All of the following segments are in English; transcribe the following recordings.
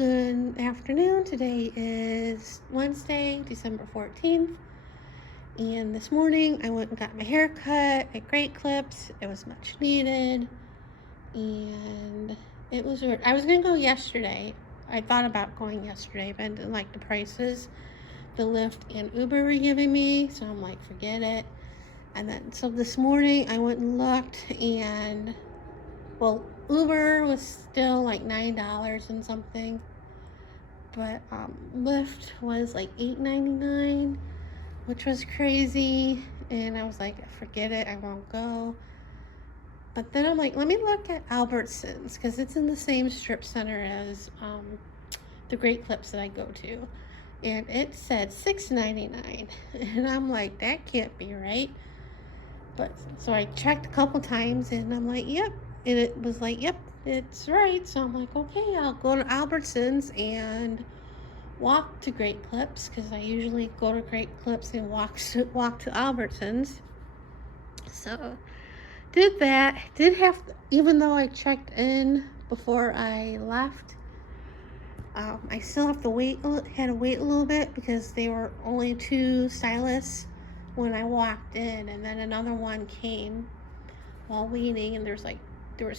Good afternoon. Today is Wednesday, December 14th. And this morning I went and got my hair cut at Great Clips. It was much needed. And it was weird. I was going to go yesterday. I thought about going yesterday, but I didn't like the prices the Lyft and Uber were giving me. So I'm like, forget it. And then, so this morning I went and looked, and Uber was still like $9 and something, but Lyft was like $8.99, which was crazy. And I was like, forget it, I won't go. But then I'm like, let me look at Albertsons, because it's in the same strip center as the Great Clips that I go to, and it said $6.99, and I'm like, that can't be right. But so I checked a couple times, and I'm like, yep. And it was like, yep, it's right. So I'm like, okay, I'll go to Albertsons and walk to Great Clips, because I usually go to Great Clips and walk to Albertsons. So did that. Did have, even though I checked in before I left, I still have to had to wait a little bit, because they were only 2 stylists when I walked in, and then another one came while waiting, and there was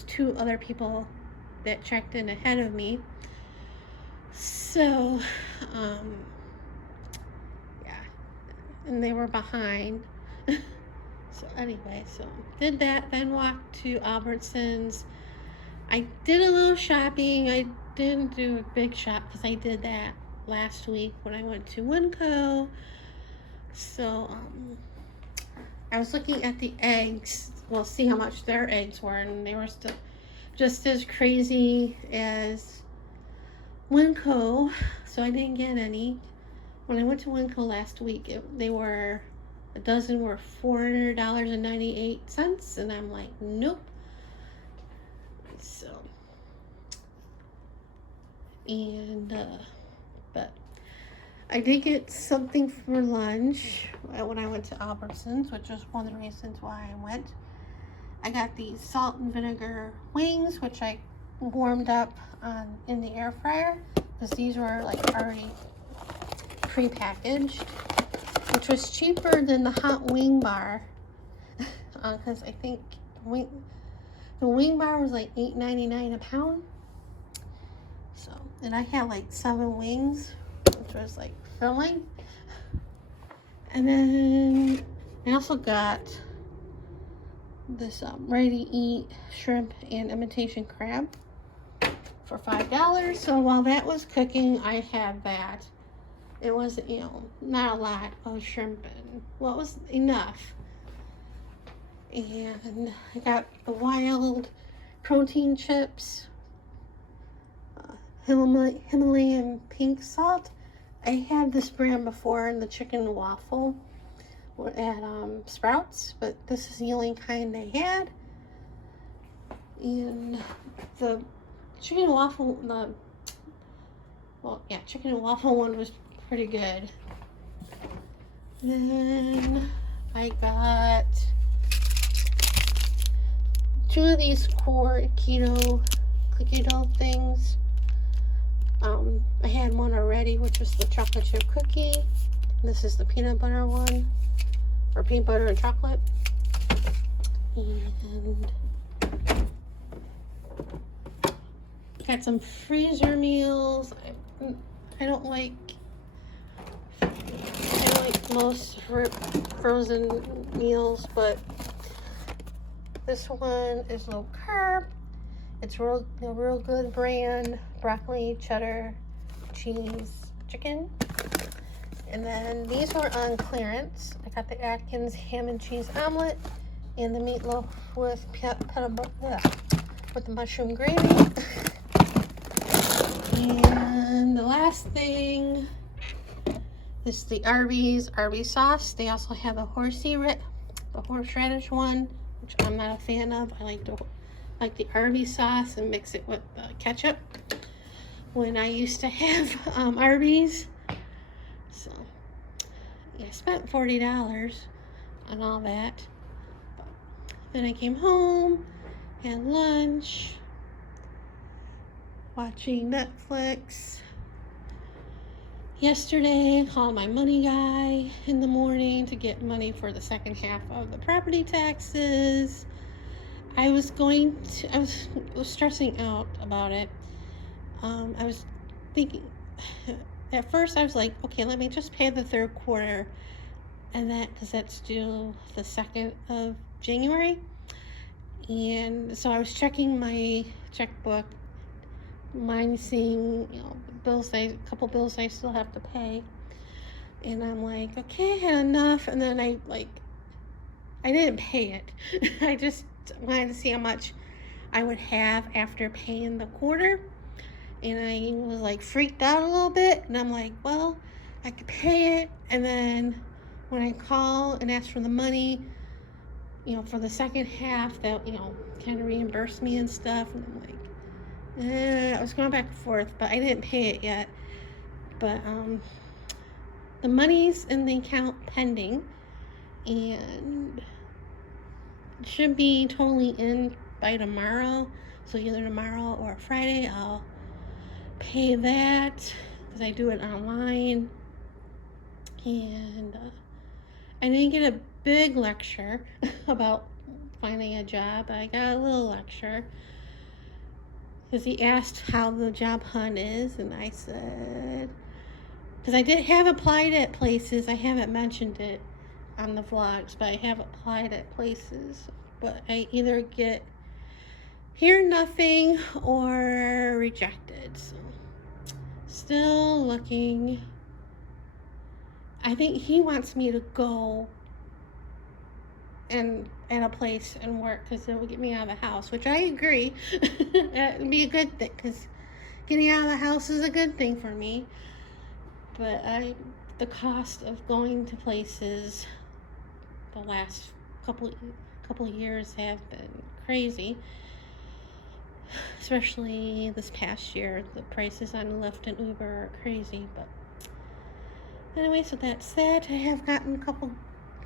2 other people that checked in ahead of me. So yeah, and they were behind. So anyway, so did that, then walked to Albertsons. I did a little shopping. I didn't do a big shop, because I did that last week when I went to Winco. So I was looking at the eggs. Well, see how much their eggs were, and they were still just as crazy as Winco. So I didn't get any. When I went to Winco last week, a dozen were $400.98, and I'm like, nope. So, and but I did get something for lunch when I went to Albertsons, which was one of the reasons why I went. I got these salt and vinegar wings, which I warmed up in the air fryer, because these were like already pre-packaged, which was cheaper than the hot wing bar, because I think the wing bar was like $8.99 a pound. So, and I had like 7 wings, which was like filling. And then I also got this ready-to-eat shrimp and imitation crab for $5. So while that was cooking, I had that. It wasn't, not a lot of shrimp, and it was enough. And I got the wild protein chips, Himalayan pink salt. I had this brand before in the chicken waffle at Sprouts, but this is the only kind they had. And the chicken and waffle one was pretty good. Then I got 2 of these core keto cookie dough things. I had one already, which was the chocolate chip cookie. This is the peanut butter one, or peanut butter and chocolate. And got some freezer meals. I don't like most frozen meals, but this one is low carb. It's real good brand, broccoli, cheddar, cheese, chicken. And then these were on clearance. I got the Atkins ham and cheese omelet and the meatloaf with the mushroom gravy. And the last thing is the Arby's sauce. They also have the horseradish one, which I'm not a fan of. I like the Arby's sauce and mix it with ketchup when I used to have Arby's. So yeah, I spent $40 on all that. Then I came home, had lunch, watching Netflix. Yesterday, I called my money guy in the morning to get money for the second half of the property taxes. I was stressing out about it. I was thinking, at first I was like, okay, let me just pay the third quarter, and because that's due the 2nd of January. And so I was checking my checkbook, seeing, a couple bills I still have to pay. And I'm like, okay, I had enough. And then I didn't pay it. I just wanted to see how much I would have after paying the quarter. And I was like freaked out a little bit. And I'm like, well, I could pay it. And then when I call and ask for the money, for the second half, that, kind of reimburse me and stuff. And I'm like, I was going back and forth, but I didn't pay it yet. But the money's in the account pending, and it should be totally in by tomorrow. So either tomorrow or Friday, I'll pay that, because I do it online. And I didn't get a big lecture about finding a job. I got a little lecture, because he asked how the job hunt is, and I said, because I have applied at places. I haven't mentioned it on the vlogs, but I have applied at places, but I either hear nothing or rejected. So still looking. I think he wants me to go and at a place and work, because it will get me out of the house, which I agree. That would be a good thing, because getting out of the house is a good thing for me. But the cost of going to places the last couple of years have been crazy, especially this past year. The prices on Lyft and Uber are crazy. But anyway, so that's that. I have gotten a couple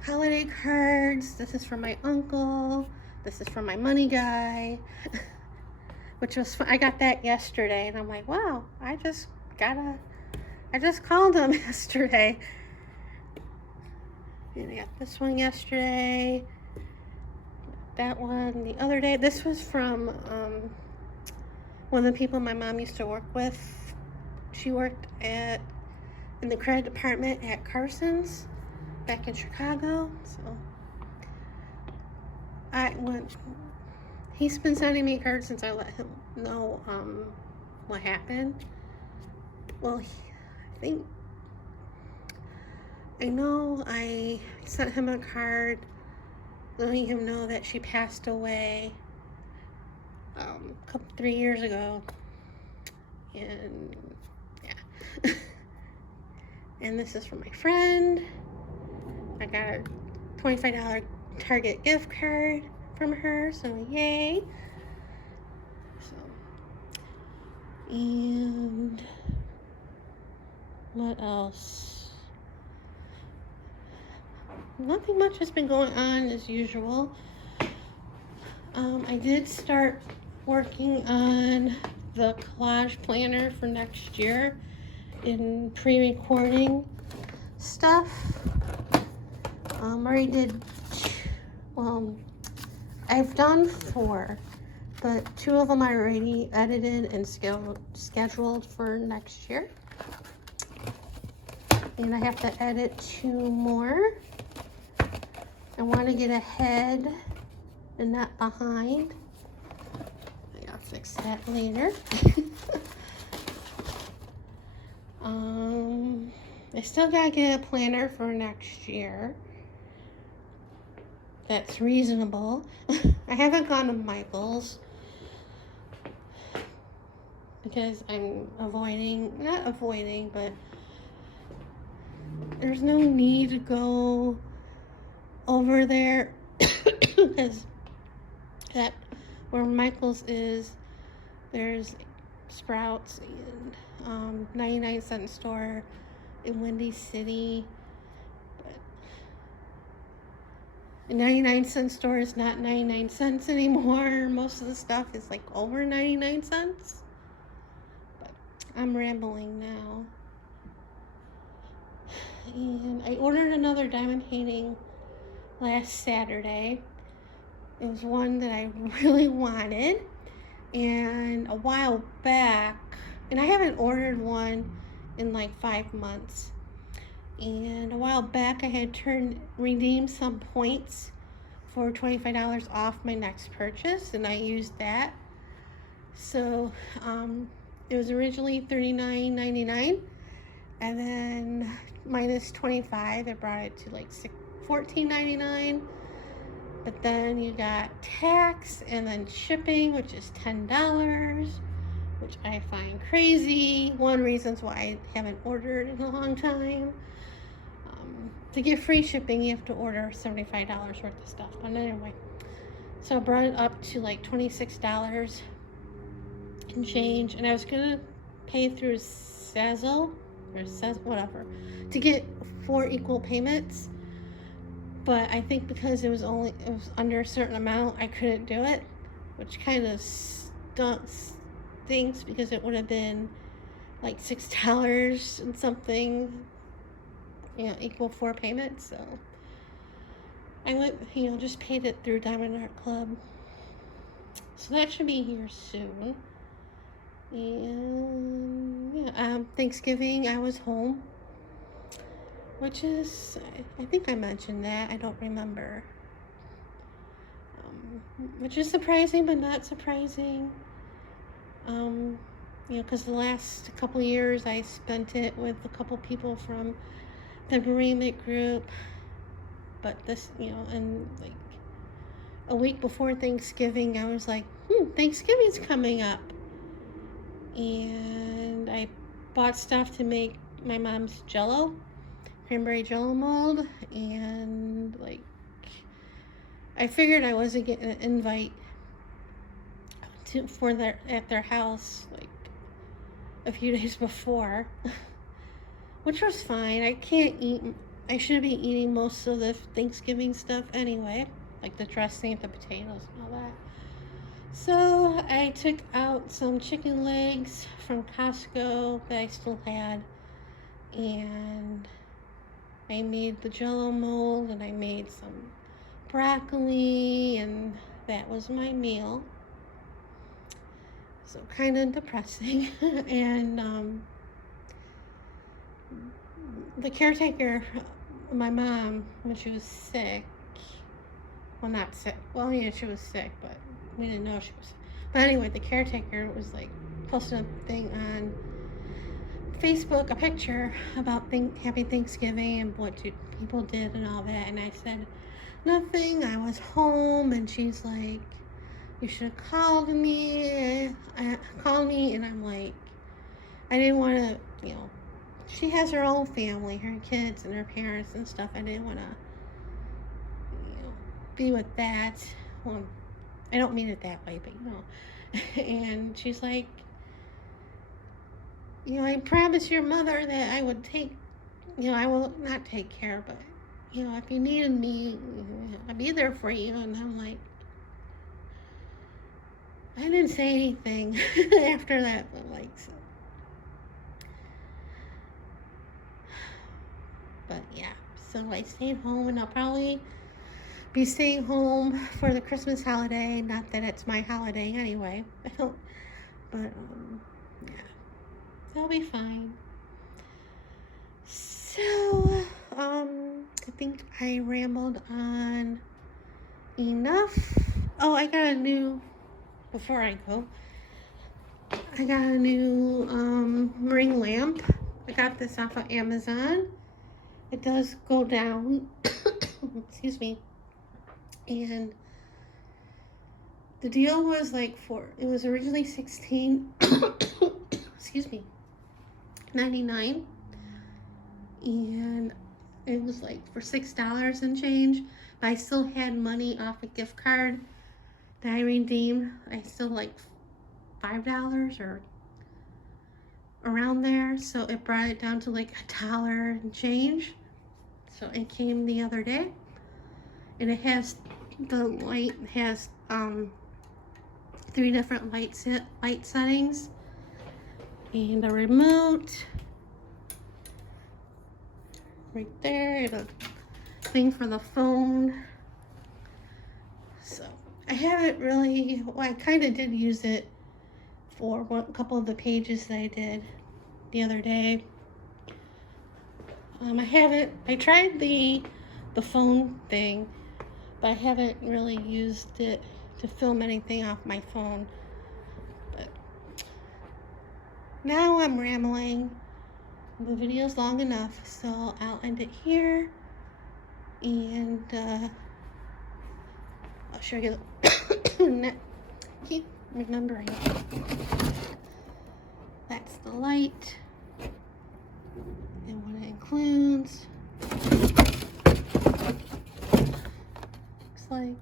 holiday cards. This is from my uncle. This is from my money guy, which was fun. I got that yesterday, and I'm like, wow, I just called him yesterday. And I got this one yesterday. That one the other day. This was from one of the people my mom used to work with. She worked in the credit department at Carson's back in Chicago. So he's been sending me cards since I let him know what happened. Well, I know I sent him a card letting him know that she passed away 3 years ago. And yeah. And this is from my friend. I got a $25 Target gift card from her, so yay. And what else? Nothing much has been going on as usual. I did start working on the collage planner for next year in pre-recording stuff. Already did, I've done 4, but 2 of them I already edited and scheduled for next year. And I have to edit 2 more. I want to get ahead and not behind. I gotta fix that later. I still gotta get a planner for next year that's reasonable. I haven't gone to Michael's because I'm not avoiding, but there's no need to go over there because where Michael's is, there's Sprouts and 99-cent store in Windy City. But the 99-cent store is not 99 cents anymore. Most of the stuff is like over 99 cents. I'm rambling now. And I ordered another diamond painting last Saturday. It was one that I really wanted. And a while back, and I haven't ordered one in like 5 months. And a while back, I had redeemed some points for $25 off my next purchase, and I used that. So it was originally $39.99, and then minus 25, it brought it to like $14.99. But then you got tax and then shipping, which is $10, which I find crazy. One reasons why I haven't ordered in a long time. To get free shipping, you have to order $75 worth of stuff. But anyway, so I brought it up to like $26 and change. And I was gonna pay through Sezzle or whatever to get 4 equal payments. But I think because it was under a certain amount, I couldn't do it, which kind of stinks because it would have been like $6 and something, equal 4 payments. So I went, just paid it through Diamond Art Club. So that should be here soon. And Thanksgiving, I was home. Which is, I think I mentioned that. I don't remember. Which is surprising, but not surprising. Because the last couple years I spent it with a couple people from the bereavement group. But this, and like a week before Thanksgiving, I was like, Thanksgiving's coming up. And I bought stuff to make my mom's Jell-O. Cranberry Jell-O mold, and like I figured I wasn't getting an invite at their house like a few days before, which was fine. I should be eating most of the Thanksgiving stuff anyway, like the dressing, the potatoes, and all that. So I took out some chicken legs from Costco that I still had, and I made the Jell-O mold, and I made some broccoli, and that was my meal. So kind of depressing. And the caretaker, my mom, when she was sick, well, not sick, well, yeah, she was sick, but we didn't know she was sick. But anyway, the caretaker was like posting a thing on Facebook, a picture about Happy Thanksgiving and what people did and all that, and I said nothing, I was home, and she's like, you should have called me, and I'm like, I didn't want to, she has her own family, her kids and her parents and stuff. I didn't want to, be with that. Well, I don't mean it that way, but and she's like, I promised your mother that I would I will not take care, but, if you needed me, I'd be there for you. And I'm like, I didn't say anything after that, but so. But yeah, so I stayed home, and I'll probably be staying home for the Christmas holiday. Not that it's my holiday anyway. But yeah. I'll be fine. So, I think I rambled on enough. Oh, before I go, I got a new ring lamp. I got this off of Amazon. It does go down. Excuse me. And the deal was it was originally excuse me, $99, and it was for $6 and change, but I still had money off a gift card that I redeemed. I still $5 or around there, so it brought it down to $1 and change. So it came the other day, and it has the light has 3 different light settings. and a remote right there, and a thing for the phone. So I haven't really, well, I kind of did use it for a couple of the pages that I did the other day. I tried the phone thing, but I haven't really used it to film anything off my phone. But now I'm rambling. The video's long enough, so I'll end it here. And I'll show you keep remembering. That's the light and what it includes. Looks like.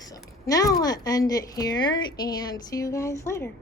So now I'll end it here and see you guys later.